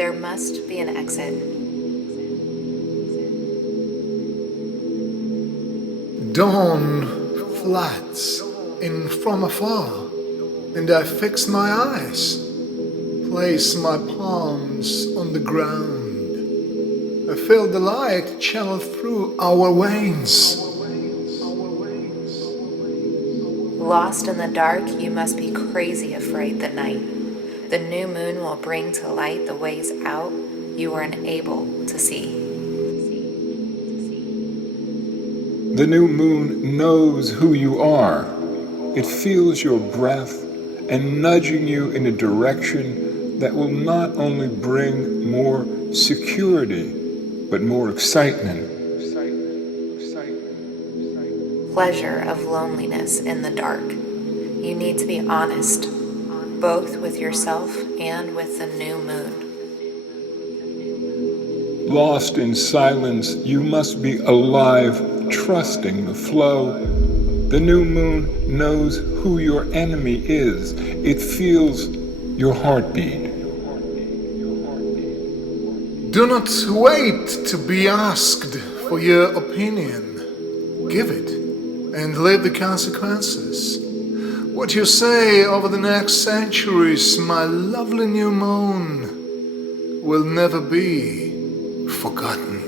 There must be an exit. Dawn flats in from afar, and I fix my eyes, place my palms on the ground. I feel the light channel through our veins. Lost in the dark, you must be crazy afraid the night. The new moon will bring to light the ways out you were unable to see. The new moon knows who you are. It feels your breath and nudging you in a direction that will not only bring more security, but more excitement. Pleasure of loneliness in the dark. You need to be honest, both with yourself and with the new moon. Lost in silence, you must be alive, trusting the flow. The new moon knows who your enemy is. It feels your heartbeat. Do not wait to be asked for your opinion. Give it and live the consequences. What you say over the next centuries, my lovely new moon, will never be forgotten.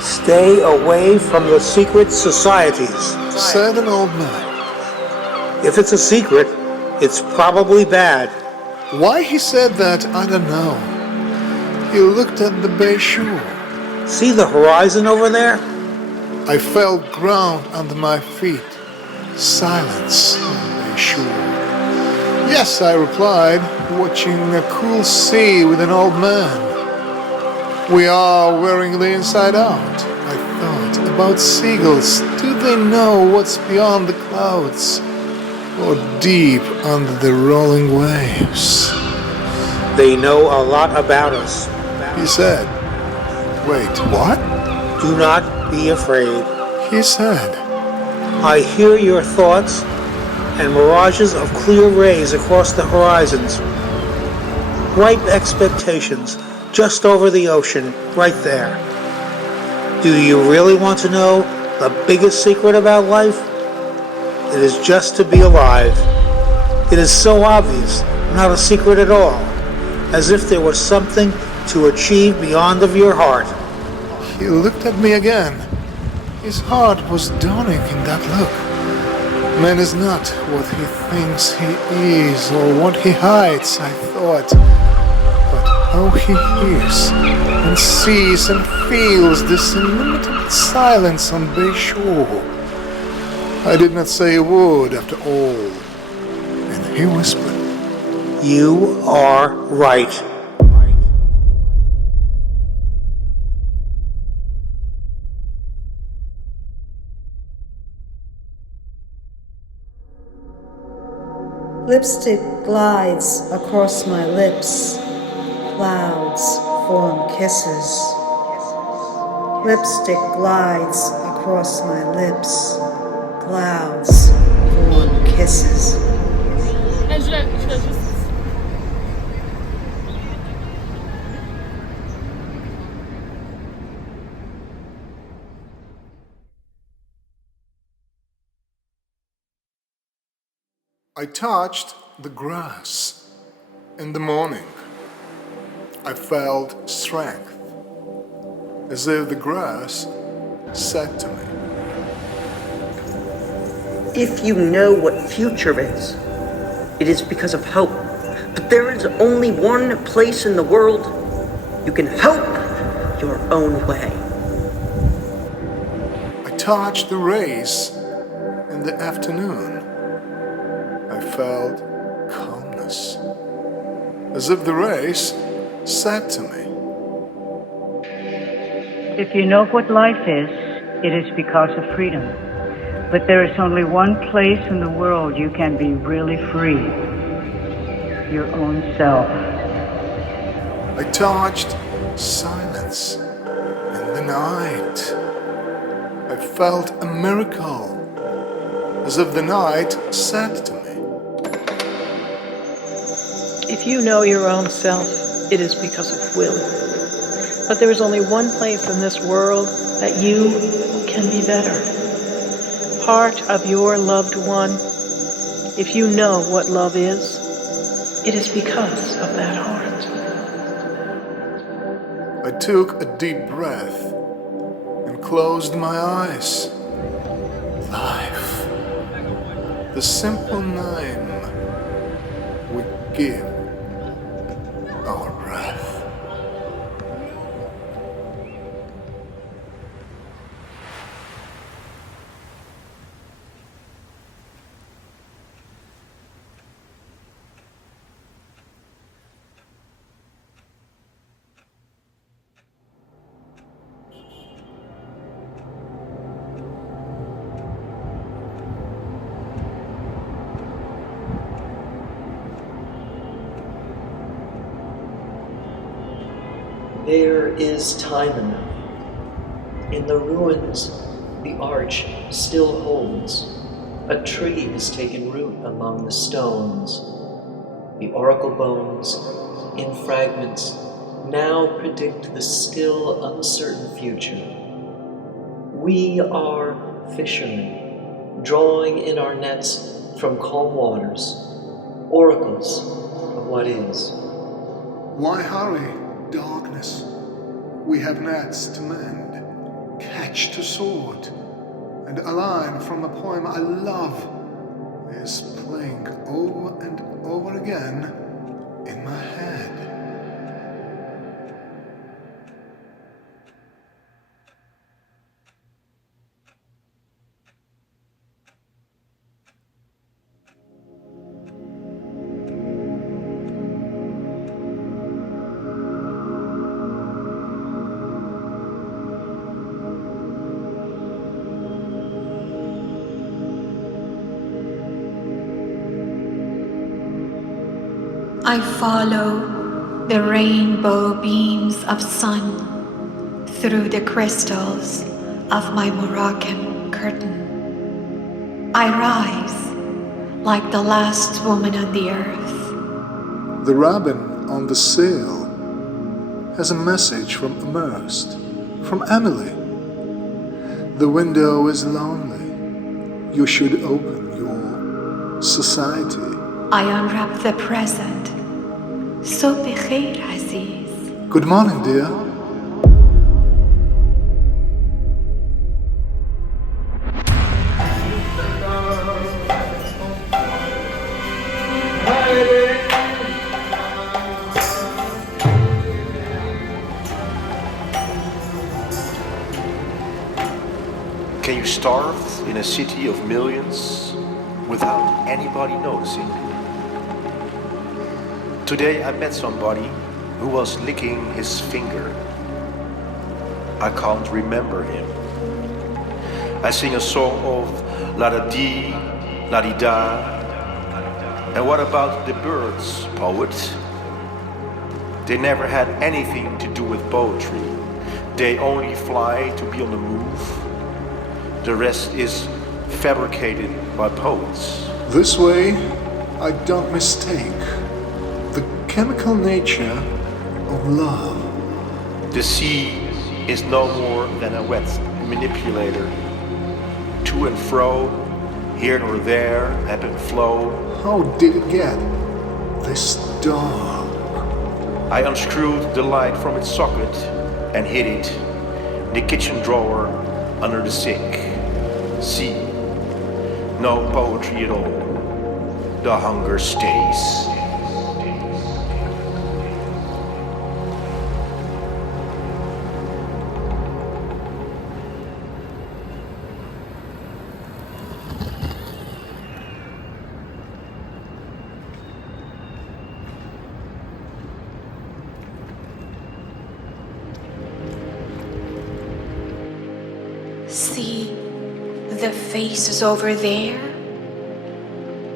Stay away from the secret societies, Said an old man. If it's a secret, it's probably bad. Why he said that, I don't know. He looked at the bay shore. See the horizon over there? I felt ground under my feet. Silence on the bay shore. Yes, I replied, watching a cool sea with an old man. We are wearing the inside out. I thought about seagulls. Do they know what's beyond the clouds? Or deep under the rolling waves? They know a lot about us. He said. Wait, what? Do not be afraid. He said. I hear your thoughts and mirages of clear rays across the horizons. Ripe expectations just over the ocean, right there. Do you really want to know the biggest secret about life? It is just to be alive. It is so obvious, not a secret at all, as if there was something to achieve beyond of your heart. He looked at me again. His heart was dawning in that look. Man is not what he thinks he is or what he hides, I thought. How he hears and sees and feels this inimitable silence on bay shore. I did not say a word after all, and he whispered, You are right. Lipstick glides across my lips. Clouds form kisses. Lipstick glides across my lips. Clouds form kisses. I touched the grass in the morning. I felt strength, as if the grass said to me, If you know what future is, it is because of hope. But there is only one place in the world you can hope your own way. I touched the rays in the afternoon. I felt calmness, as if the race said to me, If you know what life is, it is because of freedom. But there is only one place in the world you can be really free. Your own self. I touched silence in the night. I felt a miracle, as if the night said to me, If you know your own self, it is because of will. But there is only one place in this world that you can be better. Part of your loved one. If you know what love is, it is because of that heart. I took a deep breath and closed my eyes. Life, the simple name we give our breath. There is time enough. In the ruins, the arch still holds. A tree has taken root among the stones. The oracle bones, in fragments, now predict the still uncertain future. We are fishermen, drawing in our nets from calm waters, oracles of what is. Why hurry, darkness? We have nets to mend, catch to sword, and a line from a poem I love is playing over and over again in my head. I follow the rainbow beams of sun through the crystals of my Moroccan curtain. I rise like the last woman on the earth. The robin on the sail has a message from Immersed, from Emily. The window is lonely. You should open your society. I unwrap the present. صبح خیر عزیز. Good morning, dear. Can you starve in a city of millions without anybody noticing? Today I met somebody who was licking his finger. I can't remember him. I sing a song of la-da-dee, la-di-da. And what about the birds, poet? They never had anything to do with poetry. They only fly to be on the move. The rest is fabricated by poets. This way, I don't mistake the chemical nature of love. The sea is no more than a wet manipulator. To and fro, here or there, ebb and flow. How did it get this dark? I unscrewed the light from its socket and hid it in the kitchen drawer under the sink. See, no poetry at all. The hunger stays. the faces over there?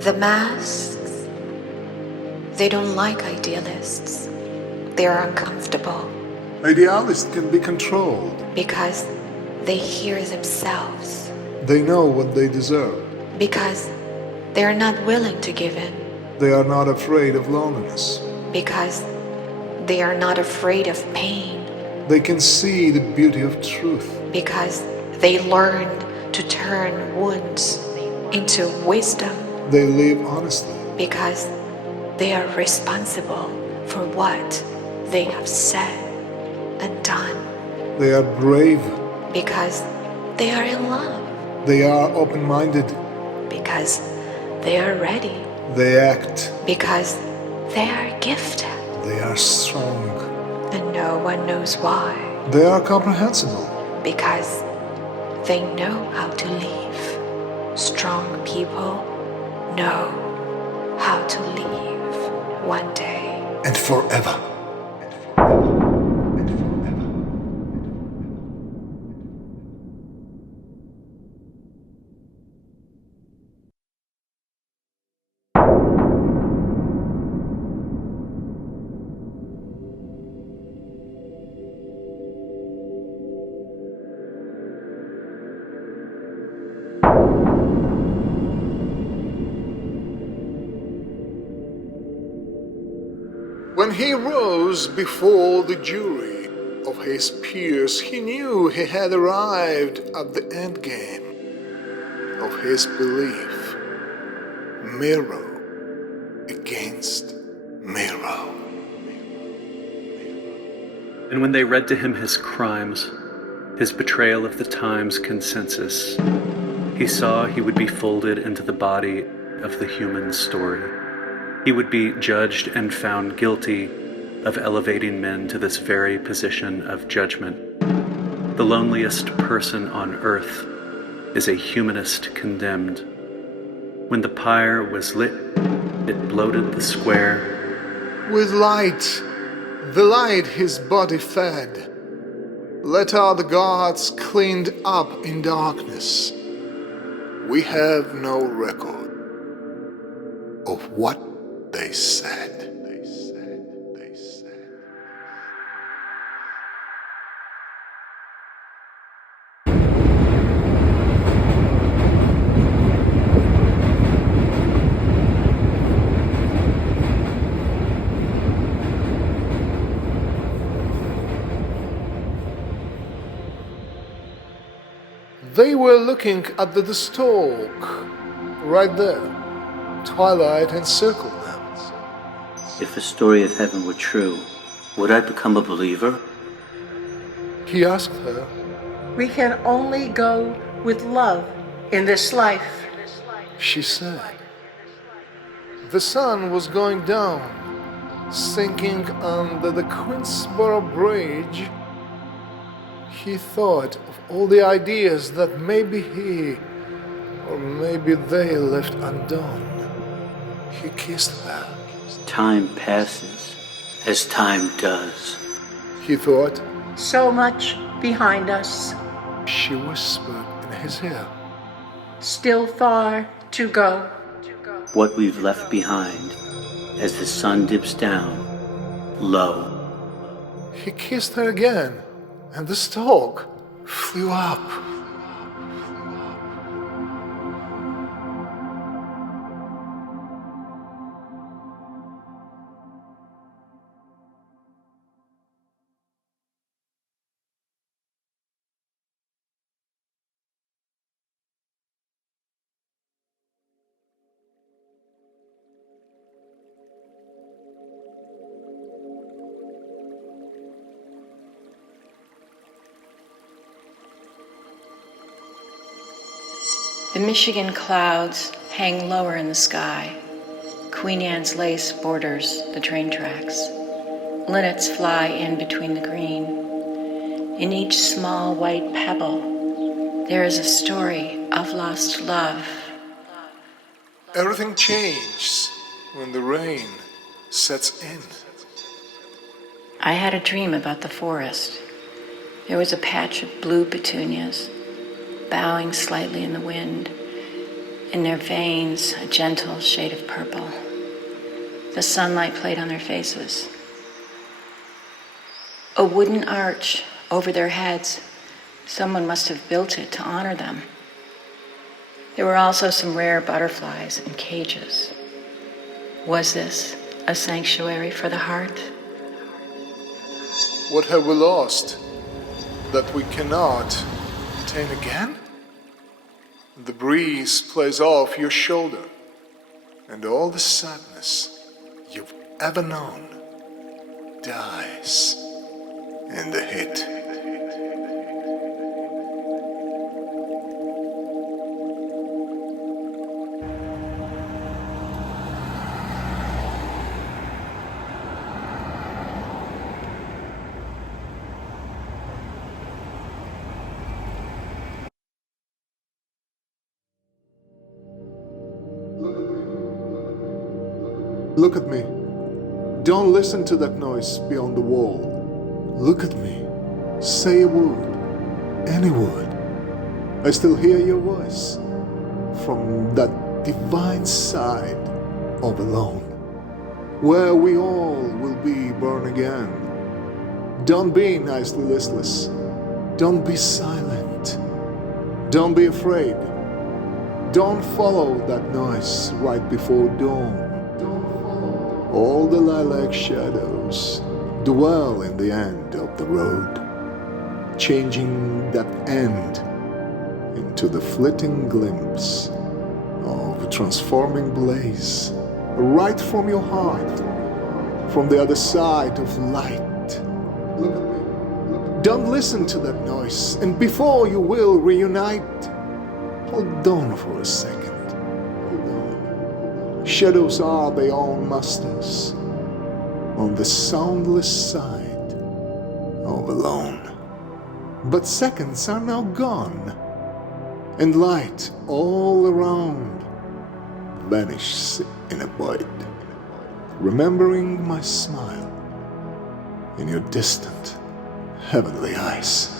The masks? They don't like idealists. They're uncomfortable. Idealists can be controlled. Because they hear themselves. They know what they deserve. Because they are not willing to give in. They are not afraid of loneliness. Because they are not afraid of pain. They can see the beauty of truth. Because they learned to turn wounds into wisdom. They live honestly. Because they are responsible for what they have said and done. They are brave. Because they are in love. They are open-minded. Because they are ready. They act. Because they are gifted. They are strong. And no one knows why. They are comprehensible. Because they know how to leave. Strong people know how to leave one day. And forever. When he rose before the jury of his peers, he knew he had arrived at the end game of his belief. Mirror against mirror. And when they read to him his crimes, his betrayal of the Times consensus, he saw he would be folded into the body of the human story. He would be judged and found guilty of elevating men to this very position of judgment. The loneliest person on earth is a humanist condemned. When the pyre was lit, it bloated the square. With light, the light his body fed. Let all the gods cleaned up in darkness. We have no record of what they said. They were looking at the stalk, right there. Twilight encircled them. If the story of heaven were true, would I become a believer? He asked her. We can only go with love in this life. She said. The sun was going down, sinking under the Queensboro Bridge. He thought of all the ideas that maybe he, or maybe they left undone. He kissed her. Time passes, as time does. He thought. So much behind us. She whispered in his ear. Still far to go. What we've left behind, as the sun dips down, low. He kissed her again, and the stalk flew up. The Michigan clouds hang lower in the sky. Queen Anne's lace borders the train tracks. Linnets fly in between the green. In each small white pebble, there is a story of lost love. Everything changes when the rain sets in. I had a dream about the forest. There was a patch of blue petunias. bowing slightly in the wind, in their veins a gentle shade of purple. The sunlight played on their faces. A wooden arch over their heads. Someone must have built it to honor them. There were also some rare butterflies in cages. Was this a sanctuary for the heart? What have we lost that we cannot attain again? The breeze plays off your shoulder, and all the sadness you've ever known dies in the heat. Look at me. Don't listen to that noise beyond the wall. Look at me. Say a word. Any word. I still hear your voice from that divine side of alone, where we all will be born again. Don't be nicely listless. Don't be silent. Don't be afraid. Don't follow that noise right before dawn. All the lilac shadows dwell in the end of the road, changing that end into the flitting glimpse of a transforming blaze right from your heart, from the other side of light. Look at me. Don't listen to that noise, and before you will reunite, hold on for a second. Shadows are their own masters on the soundless side of alone. But seconds are now gone, and light all around vanishes in a void, remembering my smile in your distant, heavenly eyes.